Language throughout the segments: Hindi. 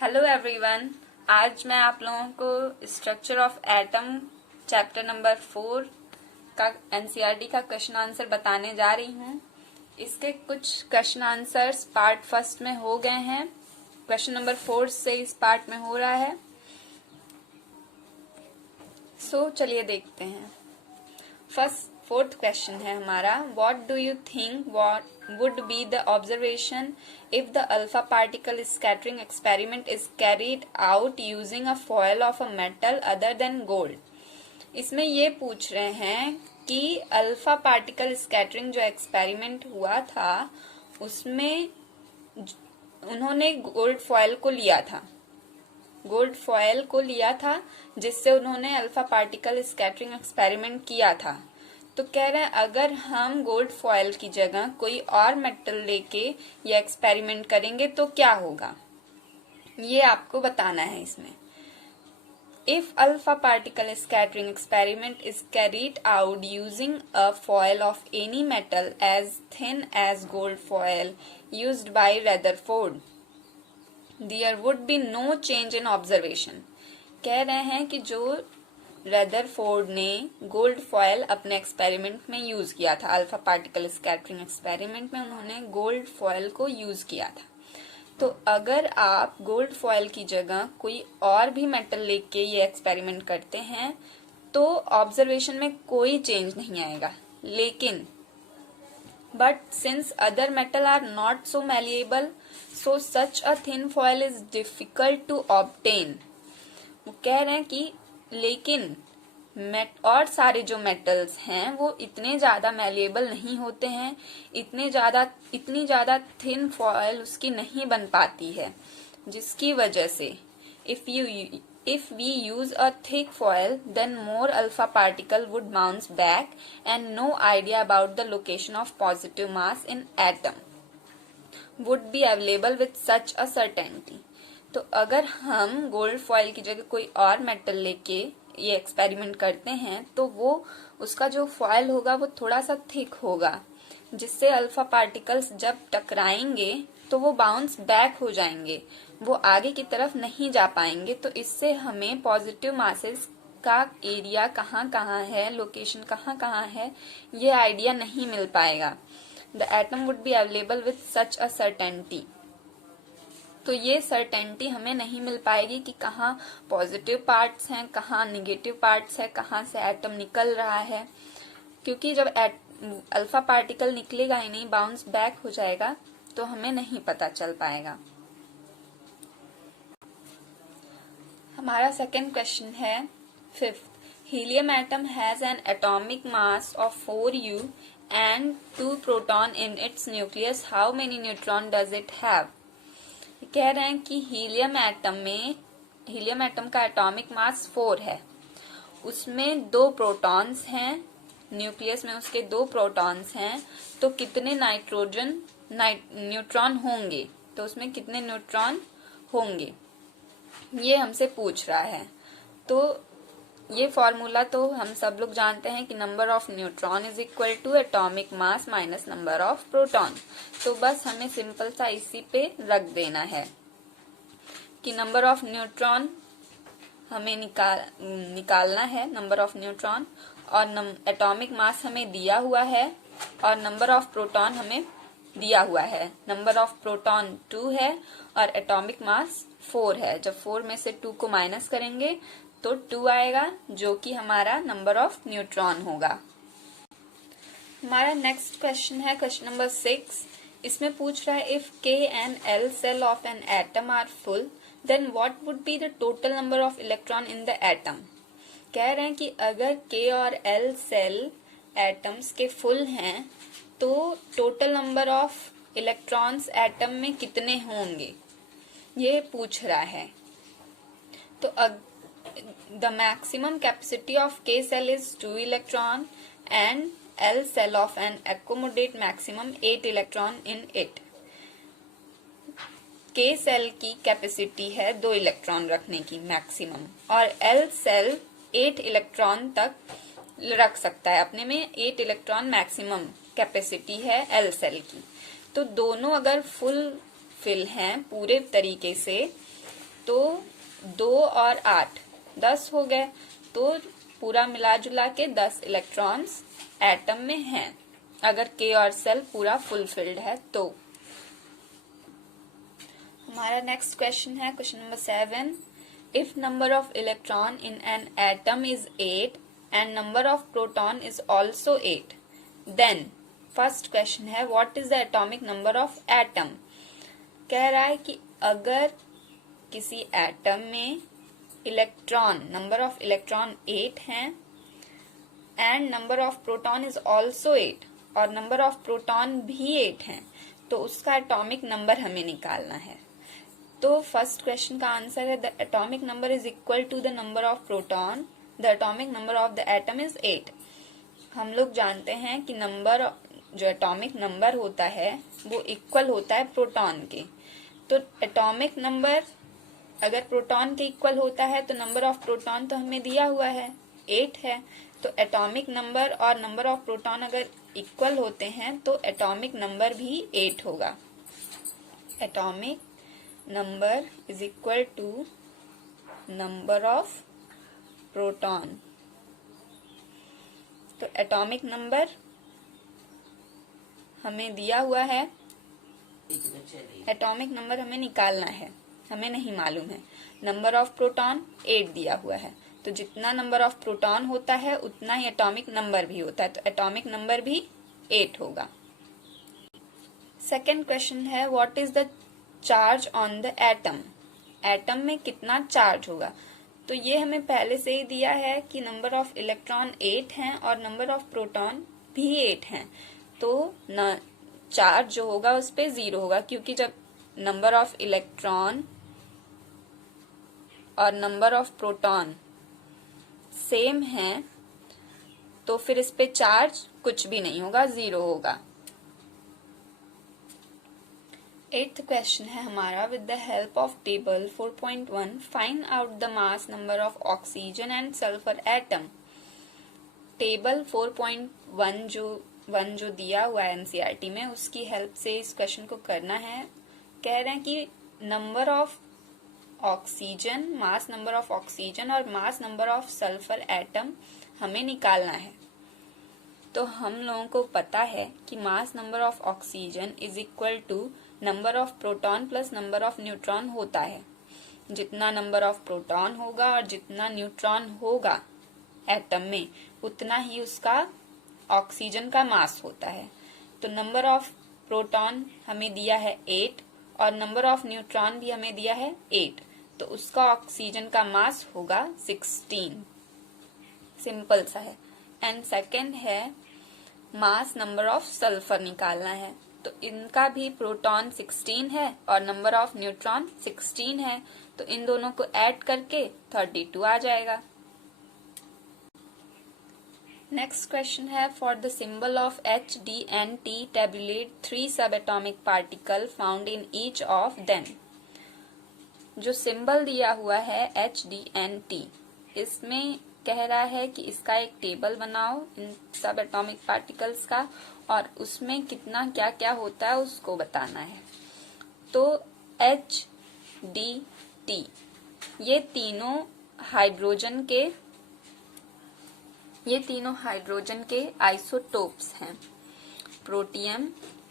Hello everyone. आज मैं आप लोगों को structure of atom chapter number 4 का एनसीईआरटी का क्वेश्चन आंसर बताने जा रही हूँ। इसके कुछ क्वेश्चन आंसर्स पार्ट फर्स्ट में हो गए हैं, क्वेश्चन नंबर 4 से इस पार्ट में हो रहा है। चलिए देखते हैं। फोर्थ क्वेश्चन है हमारा, what do you think would be the observation if the alpha particle scattering experiment is carried out using a foil of a metal other than gold। इसमें ये पूछ रहे हैं कि अल्फा पार्टिकल स्कैटरिंग जो एक्सपेरिमेंट हुआ था उसमें उन्होंने गोल्ड फॉयल को लिया था जिससे उन्होंने अल्फा पार्टिकल स्कैटरिंग एक्सपेरिमेंट किया था। तो कह रहे हैं अगर हम गोल्ड फॉयल की जगह कोई और मेटल लेके ये एक्सपेरिमेंट करेंगे तो क्या होगा, ये आपको बताना है इसमें। If alpha particle scattering experiment is carried out using a foil of any metal as thin as gold foil used by Rutherford, there would be no change in observation। कह रहे हैं कि जो रदरफोर्ड ने गोल्ड फॉयल अपने एक्सपेरिमेंट में यूज किया था, अल्फा पार्टिकल स्कैटरिंग एक्सपेरिमेंट में उन्होंने गोल्ड फॉयल को यूज किया था। तो अगर आप गोल्ड फॉयल की जगह कोई और भी मेटल लेके ये एक्सपेरिमेंट करते हैं तो ऑब्जर्वेशन में कोई चेंज नहीं आएगा। लेकिन but since other metal are not so malleable so such a thin foil is difficult to obtain. वो कह रहे हैं कि लेकिन और सारे जो मेटल्स हैं वो इतने ज्यादा मैलिएबल नहीं होते हैं, इतनी ज्यादा थिन फॉयल उसकी नहीं बन पाती है, जिसकी वजह से if we use a thick foil then more alpha particle would bounce back and no idea about the location of positive mass in atom would be available with such a certainty। तो अगर हम गोल्ड फॉयल की जगह कोई और मेटल लेके ये एक्सपेरिमेंट करते हैं तो वो उसका जो फॉयल होगा वो थोड़ा सा थिक होगा, जिससे अल्फा पार्टिकल्स जब टकराएंगे तो वो बाउंस बैक हो जाएंगे, वो आगे की तरफ नहीं जा पाएंगे। तो इससे हमें पॉजिटिव मासेस का एरिया कहाँ है, लोकेशन कहाँ है, ये आइडिया नहीं मिल पाएगा। The atom would be available with such a certainty. तो ये सर्टेनिटी हमें नहीं मिल पाएगी कि कहाँ पॉजिटिव पार्ट्स हैं, कहाँ निगेटिव पार्ट्स है, कहाँ से एटम निकल रहा है, क्योंकि जब अल्फा पार्टिकल निकलेगा ही नहीं, बाउंस बैक हो जाएगा, तो हमें नहीं पता चल पाएगा। हमारा सेकेंड क्वेश्चन है fifth, helium atom has an atomic mass of 4u and 2 proton in its nucleus, how many neutron does it have. कह रहे हैं कि हीलियम एटम का एटॉमिक मास 4 है, उसमें 2 प्रोटॉन्स हैं, न्यूक्लियस में उसके 2 प्रोटॉन्स हैं, तो कितने न्यूट्रॉन होंगे, तो उसमें कितने न्यूट्रॉन होंगे ये हमसे पूछ रहा है। तो ये फॉर्मूला तो हम सब लोग जानते हैं कि number of neutron is equal to atomic mass minus number of proton. तो बस हमें सिंपल सा इसी पे रख देना है कि नंबर ऑफ न्यूट्रॉन हमें निकालना है, नंबर ऑफ न्यूट्रॉन, और एटॉमिक मास हमें दिया हुआ है और नंबर ऑफ प्रोटॉन हमें दिया हुआ है। नंबर ऑफ प्रोटॉन 2 है और एटॉमिक मास 4 है। जब 4 में से 2 को माइनस करेंगे तो 2 आएगा, जो कि हमारा नंबर ऑफ न्यूट्रॉन होगा। हमारा नेक्स्ट क्वेश्चन है क्वेश्चन नंबर 6। इसमें पूछ रहा है if K and L shell of an atom are full then what would be the total number of electron in the atom. कह रहे हैं कि अगर K और L सेल एटम्स के फुल हैं तो total number of electrons atom में कितने होंगे, ये पूछ रहा है। तो the maximum capacity of K cell is 2 electron and L cell of an accommodate maximum 8 electron in it। K cell की कैपेसिटी है 2 इलेक्ट्रॉन रखने की मैक्सिमम, और L सेल 8 इलेक्ट्रॉन तक रख सकता है अपने में, 8 इलेक्ट्रॉन मैक्सिमम कैपेसिटी है L सेल की। तो दोनों अगर फुल फिल हैं पूरे तरीके से तो 2 और 8 10 हो गए, तो पूरा मिला जुला के 10 इलेक्ट्रॉन्स एटम में हैं, अगर K और सेल पूरा फुलफिल्ड है तो। हमारा नेक्स्ट क्वेश्चन है question number 7। If number of electron in an atom is 8 and number of proton is also 8, then first question है what is the atomic number of atom. कह रहा है कि अगर किसी एटम में इलेक्ट्रॉन नंबर ऑफ इलेक्ट्रॉन 8 हैं and number of proton is also 8 और नंबर ऑफ प्रोटॉन भी 8 हैं, तो उसका एटॉमिक नंबर हमें निकालना है। तो फर्स्ट क्वेश्चन का आंसर है the atomic number is equal to the number of proton, the atomic number of the atom is 8। हम लोग जानते हैं कि नंबर जो एटॉमिक नंबर होता है वो इक्वल होता है प्रोटॉन के। तो एटॉमिक नंबर अगर प्रोटॉन के इक्वल होता है तो नंबर ऑफ प्रोटॉन तो हमें दिया हुआ है 8 है, तो एटॉमिक नंबर और नंबर ऑफ प्रोटॉन अगर इक्वल होते हैं तो एटॉमिक नंबर भी 8 होगा। Atomic number is equal to number of proton. तो एटॉमिक नंबर हमें दिया हुआ है, एटॉमिक नंबर हमें निकालना है, हमें नहीं मालूम है। नंबर ऑफ प्रोटॉन 8 दिया हुआ है, तो जितना नंबर ऑफ प्रोटॉन होता है उतना ही एटॉमिक नंबर भी होता है, तो एटॉमिक नंबर भी 8 होगा। सेकेंड क्वेश्चन है what is the charge on the atom. Atom में कितना चार्ज होगा, तो ये हमें पहले से ही दिया है कि नंबर ऑफ इलेक्ट्रॉन 8 हैं और नंबर ऑफ प्रोटॉन भी 8 हैं, तो न चार्ज जो होगा उस पे 0 होगा, क्योंकि जब नंबर ऑफ इलेक्ट्रॉन और नंबर ऑफ प्रोटॉन सेम है तो फिर इस पे चार्ज कुछ भी नहीं होगा, 0 होगा। 8th क्वेश्चन है हमारा with the help of table 4.1 find out the mass number of oxygen and sulphur atom. Table 4.1 जो दिया हुआ है एनसीईआरटी में, उसकी हेल्प से इस क्वेश्चन को करना है। कह रहे हैं कि number of oxygen, mass number of oxygen और mass number of sulphur atom हमें निकालना है। तो हम लोगों को पता है कि mass number of oxygen is equal to number of proton plus number of neutron होता है। जितना नंबर ऑफ प्रोटॉन होगा और जितना न्यूट्रॉन होगा एटम में, उतना ही उसका ऑक्सीजन का मास होता है। तो नंबर ऑफ प्रोटॉन हमें दिया है 8 और नंबर ऑफ न्यूट्रॉन भी हमें दिया है 8, तो उसका ऑक्सीजन का मास होगा 16। सिंपल सा है। एंड सेकेंड है मास नंबर ऑफ सल्फर निकालना है, तो इनका भी प्रोटॉन 16 है और नंबर ऑफ न्यूट्रॉन 16 है, तो इन दोनों को ऐड करके 32 आ जाएगा। नेक्स्ट क्वेश्चन है for the symbol of H, D and T tabulate 3 subatomic particle found in each of them। जो सिंबल दिया हुआ है H, D and T, इसमें कह रहा है कि इसका एक टेबल बनाओ इन सब एटॉमिक पार्टिकल्स का और उसमें कितना क्या क्या होता है उसको बताना है। तो H, D, T ये तीनों हाइड्रोजन के आइसोटोप्स हैं। प्रोटियम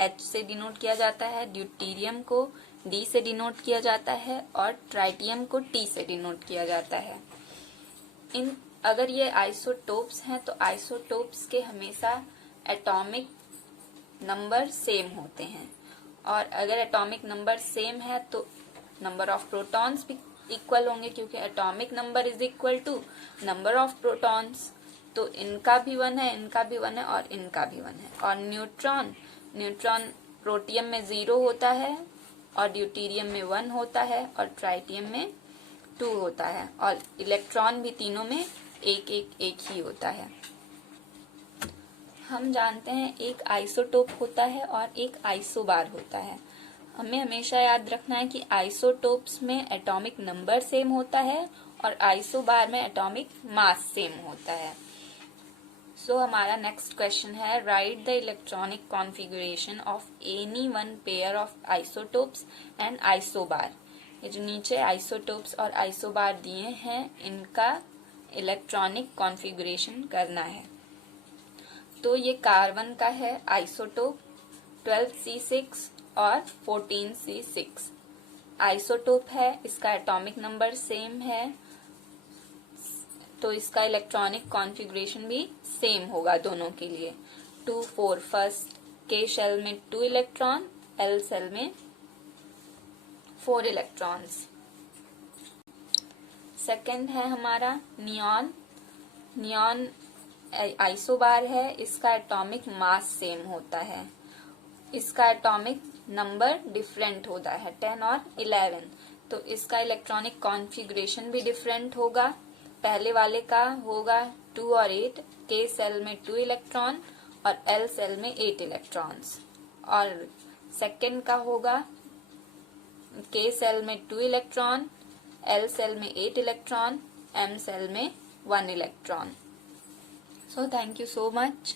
H से डिनोट किया जाता है, ड्यूटेरियम को D से डिनोट किया जाता है और ट्राइटियम को T से डिनोट किया जाता है। अगर ये आइसोटोप्स हैं तो आइसोटोप्स के हमेशा एटॉमिक नंबर सेम होते हैं, और अगर एटॉमिक नंबर सेम है तो नंबर ऑफ प्रोटॉन्स भी इक्वल होंगे, क्योंकि atomic number is equal to number of protons. तो इनका भी 1 है, इनका भी 1 है और इनका भी 1 है। और न्यूट्रॉन प्रोटियम में 0 होता है और ड्यूटेरियम में 1 होता है और ट्राइटियम में 2 होता है, और इलेक्ट्रॉन भी तीनों में एक ही होता है। हम जानते हैं एक आइसोटोप होता है और एक आइसोबार होता है। हमें हमेशा याद रखना है कि आइसोटोप्स में एटॉमिक नंबर सेम होता है और आइसोबार में एटॉमिक मास सेम होता है। सो हमारा नेक्स्ट क्वेश्चन है right the electronic configuration of any one pair of isotopes and isobar. ये जो नीचे आइसोटोप्स और आइसोबार दिए हैं इनका इलेक्ट्रॉनिक कॉन्फ़िगरेशन करना है। तो ये कार्बन का है आइसोटोप 12C6 और 14C6 आइसोटोप है, इसका एटॉमिक नंबर सेम है, तो इसका इलेक्ट्रॉनिक कॉन्फ़िगरेशन भी सेम होगा दोनों के लिए। 2 4 फर्स्ट के शेल में 2 इलेक्ट्रॉन, एल शेल में 4 इलेक्ट्रॉन्स। सेकंड है हमारा नियॉन। नियॉन आइसोबार है, इसका एटॉमिक मास सेम होता है, इसका एटॉमिक नंबर डिफरेंट होता है 10 और 11, तो इसका इलेक्ट्रॉनिक कॉन्फ़िगरेशन भी डिफरेंट होगा। पहले वाले का होगा 2 और 8, के सेल में 2 इलेक्ट्रॉन और एल सेल में 8 इलेक्ट्रॉन्स, और सेकंड का होगा के सेल में 2 इलेक्ट्रॉन, एल सेल में 8 इलेक्ट्रॉन, एम सेल में 1 electron. So thank you so much.